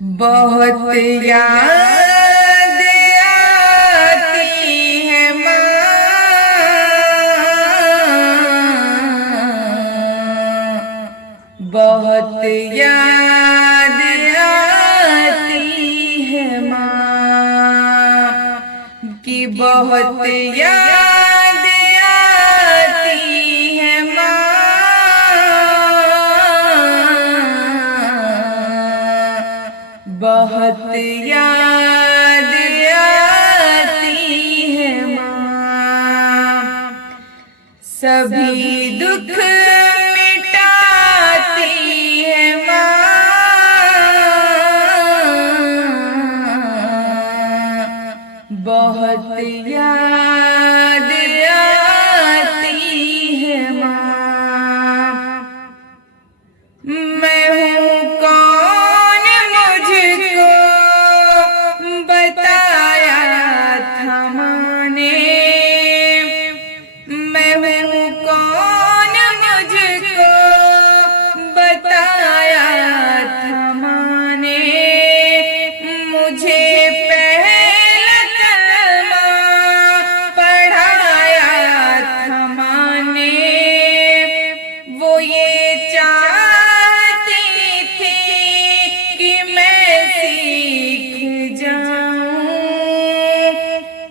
बहुत याद आती है माँ, बहुत याद आती है माँ की, बहुत याद आती है माँ, बहुत याद आती है माँ। सभी दुख मिटाती है माँ, बहुत याद आती है माँ। मैं हूँ कौन, मुझको बताया था माँ ने, मैं हूँ कौन, मुझको बताया था माँ ने, मुझे पहला कलमा पढ़ाया था माँ ने। वो ये चाहती थी कि मैं सीख जाऊं,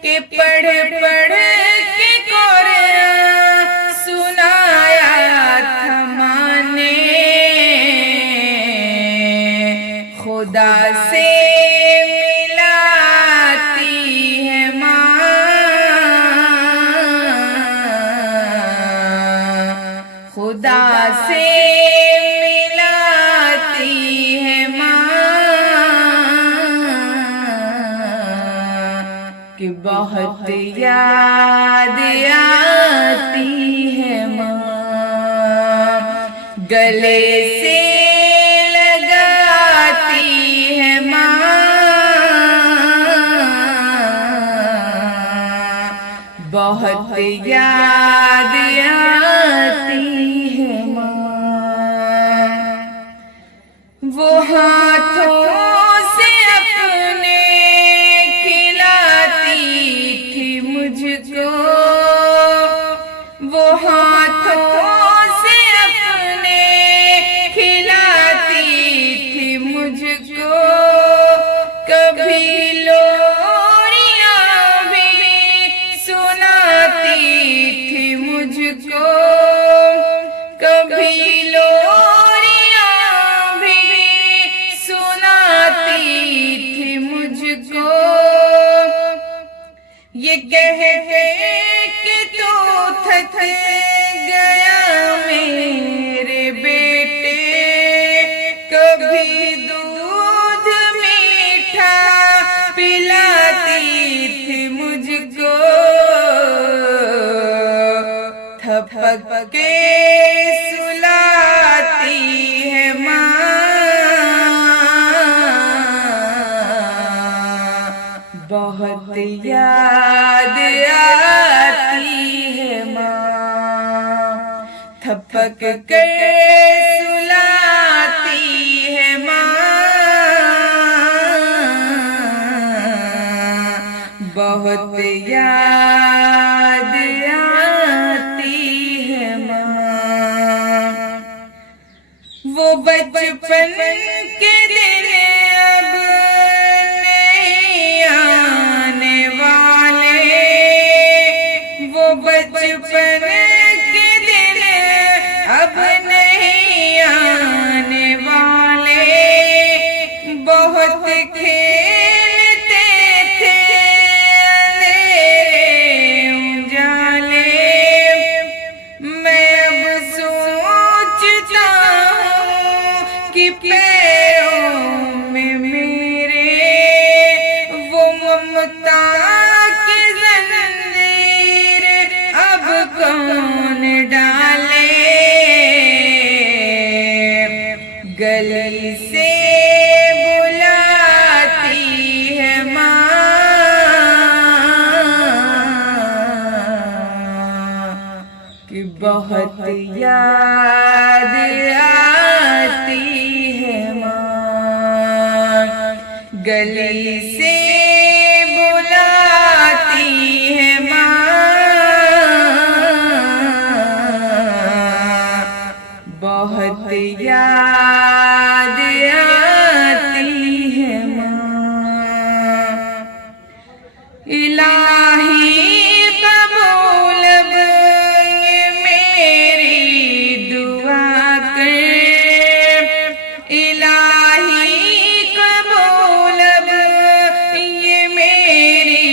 कि पढ़ पढ़ के कुरान सुनाया था माँ ने। खुदा से मिलाती है माँ, खुदा से मिलाती है माँ, कि बहुत याद आती है माँ। गले से लगाती है माँ, बहुत याद आती है माँ। वो हाथों से अपने खिलाती थी मुझको, वो हाथों से अपने खिलाती थी मुझको। कभी लोरियां भी सुनाती थी मुझको, कभी लोरियां भी सुनाती थी मुझको। ये कह कि तू थक गया मेरे बेटे, कभी दूध मीठा पिलाती थी मुझको। थपक के सुलाती है माँ, बहुत याद आती है माँ। थपक के सुलाती है माँ, बहुत याद आती है माँ। वो बचपन के दिन अब नहीं आने वाले, वो बचपन के दिन अब नहीं आने वाले। बहुत खेलते थे अंधेरे उजाले, मैं अब सोचता हूँ कि पैरों में मेरे वो ममता की जंजीर अब कौन डाले। गली से बुलाती है माँ, कि बहुत याद आती है माँ। गली से बुलाती है माँ, बहुत याद आती है माँ। इलाही कबूल अब ये मेरी दुआ कर, इलाही कबूल अब ये मेरी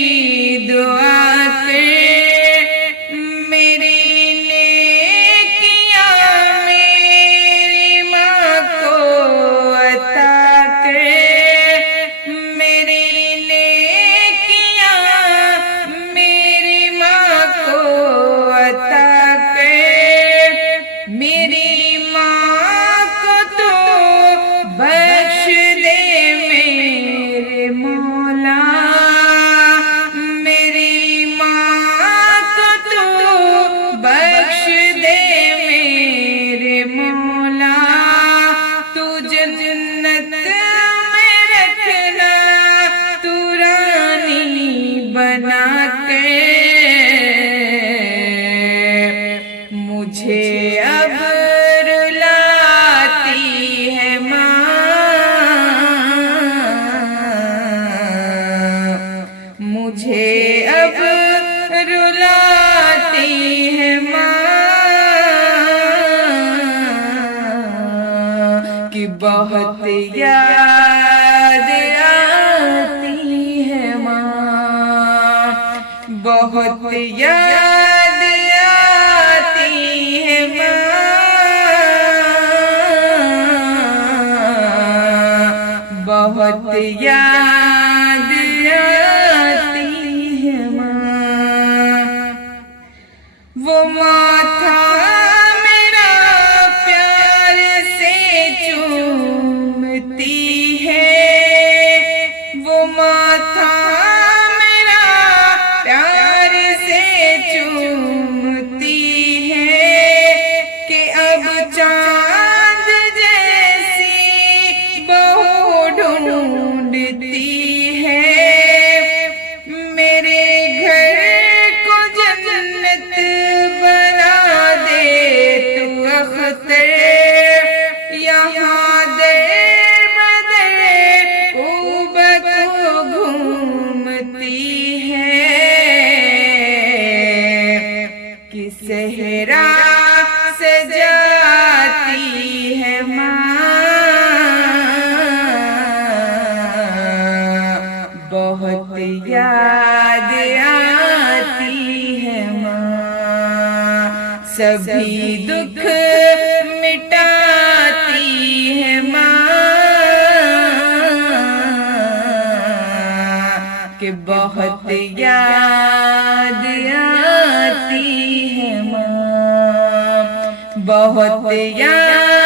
दुआ कर। मेरी नेकियां मेरी माँ को अता कर, मेरी नेकियां मेरी माँ को अता कर। मेरी माँ को तो बख्श दे मेरे मौला, मेरी माँ को तो बख्श दे मेरे मौला। तू जन्नत में रखना तू रानी बना के, मुझे अब रुलाती है माँ, मुझे अब रुलाती है माँ, कि बहुत याद आती है माँ, बहुत याद आती है माँ, बहुत याद आती है माँ। वो माथा मेरा प्यार से चूमती है, वो माथा मेरा प्यार से चूमती है, कि अब चांद जैसी बहू ढूंढती है। मेरे घर को जन्नत बना दे तू अख्तर, यहाँ दर बदर खूब को घूमती है, कि सहरा सजाती है माँ, बहुत याद आती है माँ। सभी दुख मिटाती है माँ, कि बहुत याद आती है माँ, बहुत याद